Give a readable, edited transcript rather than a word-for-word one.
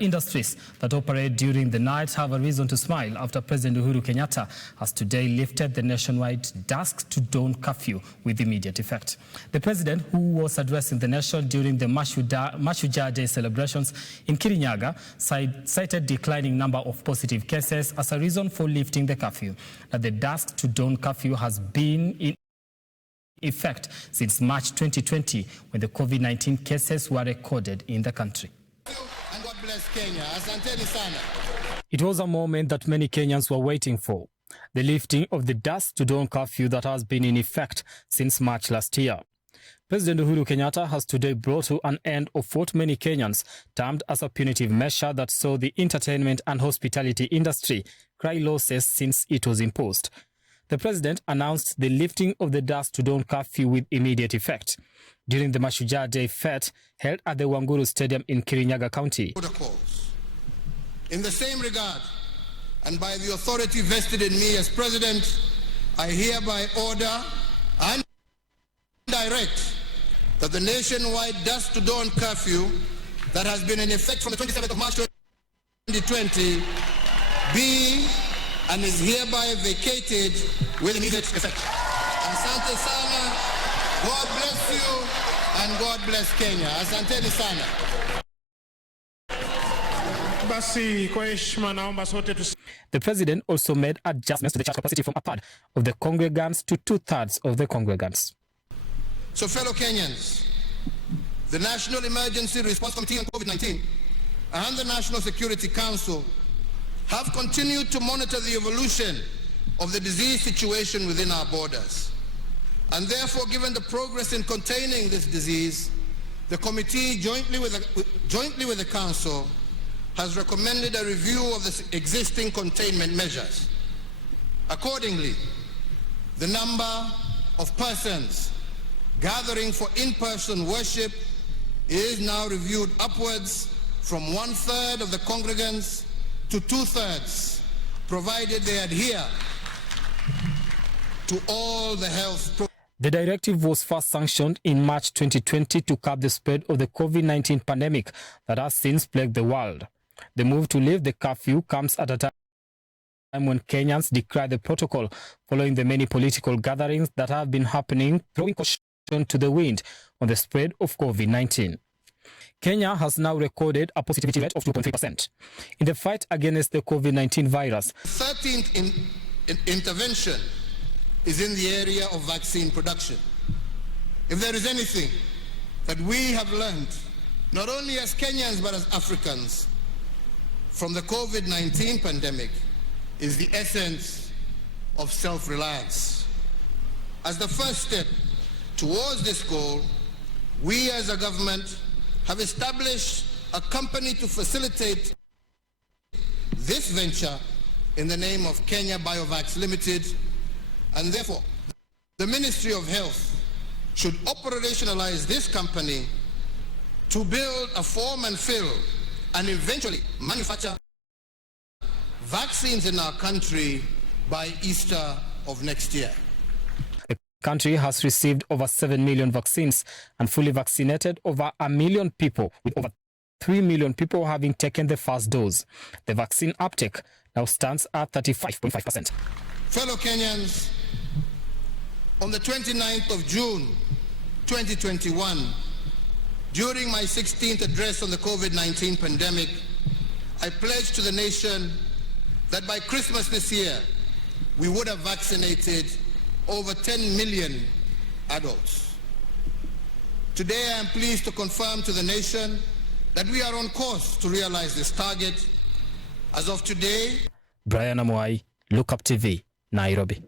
Industries that operate during the night have a reason to smile after President Uhuru Kenyata has today lifted the nationwide dusk to dawn curfew with immediate effect. The president, who was addressing the nation during the Mashujaa Day celebrations in Kirinyaga, cited declining number of positive cases as a reason for lifting the curfew. Now, the dusk to dawn curfew has been in effect since March 2020, when the COVID-19 cases were recorded in the country. God bless Kenya. Asanteni sana. It was a moment that many Kenyans were waiting for, the lifting of the dusk to dawn curfew that has been in effect since March last year. President Uhuru Kenyata has today brought to an end of what many Kenyans termed as a punitive measure that saw the entertainment and hospitality industry cry losses since it was imposed. The president announced the lifting of the dusk to dawn curfew with immediate effect during the Mashujaa Day fete held at the Wanguru Stadium in Kirinyaga County. Protocols. In the same regard, and by the authority vested in me as president, I hereby order and direct that the nationwide dusk to dawn curfew that has been in effect from the 27th of March 2020 be and is hereby vacated with immediate effect. Asante sana, God bless you, and God bless Kenya. Asanteni sana. The president also made adjustments to the church capacity from a third of the congregants to 2/3 of the congregants. So, fellow Kenyans, the National Emergency Response Committee on COVID-19 and the National Security Council have continued to monitor the evolution of the disease situation within our borders. And therefore, given the progress in containing this disease, the committee, jointly with the council, has recommended a review of the existing containment measures. Accordingly, the number of persons gathering for in-person worship is now reviewed upwards from 1/3 of the congregants to 2/3, provided they adhere to all the health. The directive was first sanctioned in March 2020 to curb the spread of the COVID-19 pandemic that has since plagued the world. The move to lift the curfew comes at a time when Kenyans decry the protocol following the many political gatherings that have been happening, throwing caution to the wind on the spread of COVID-19. Kenya has now recorded a positivity rate of 2.3% in the fight against the COVID-19 virus. 13th intervention is in the area of vaccine production. If there is anything that we have learned, not only as Kenyans but as Africans, from the COVID-19 pandemic, is the essence of self-reliance. As the first step towards this goal, we as a government have established a company to facilitate this venture in the name of Kenya Biovax Limited, and therefore the Ministry of Health should operationalize this company to build a form and fill and eventually manufacture vaccines in our country by Easter of next year. The country has received over 7 million vaccines and fully vaccinated over 1 million people, with over 3 million people having taken the first dose. The vaccine uptake now stands at 35.5%. Fellow Kenyans, on the 29th of June 2021, during my 16th address on the COVID-19 pandemic, I pledged to the nation that by Christmas this year, we would have vaccinated over 10 million adults. Today, I am pleased to confirm to the nation that we are on course to realize this target. As of today, Brian Amwai, Look Up TV, Nairobi.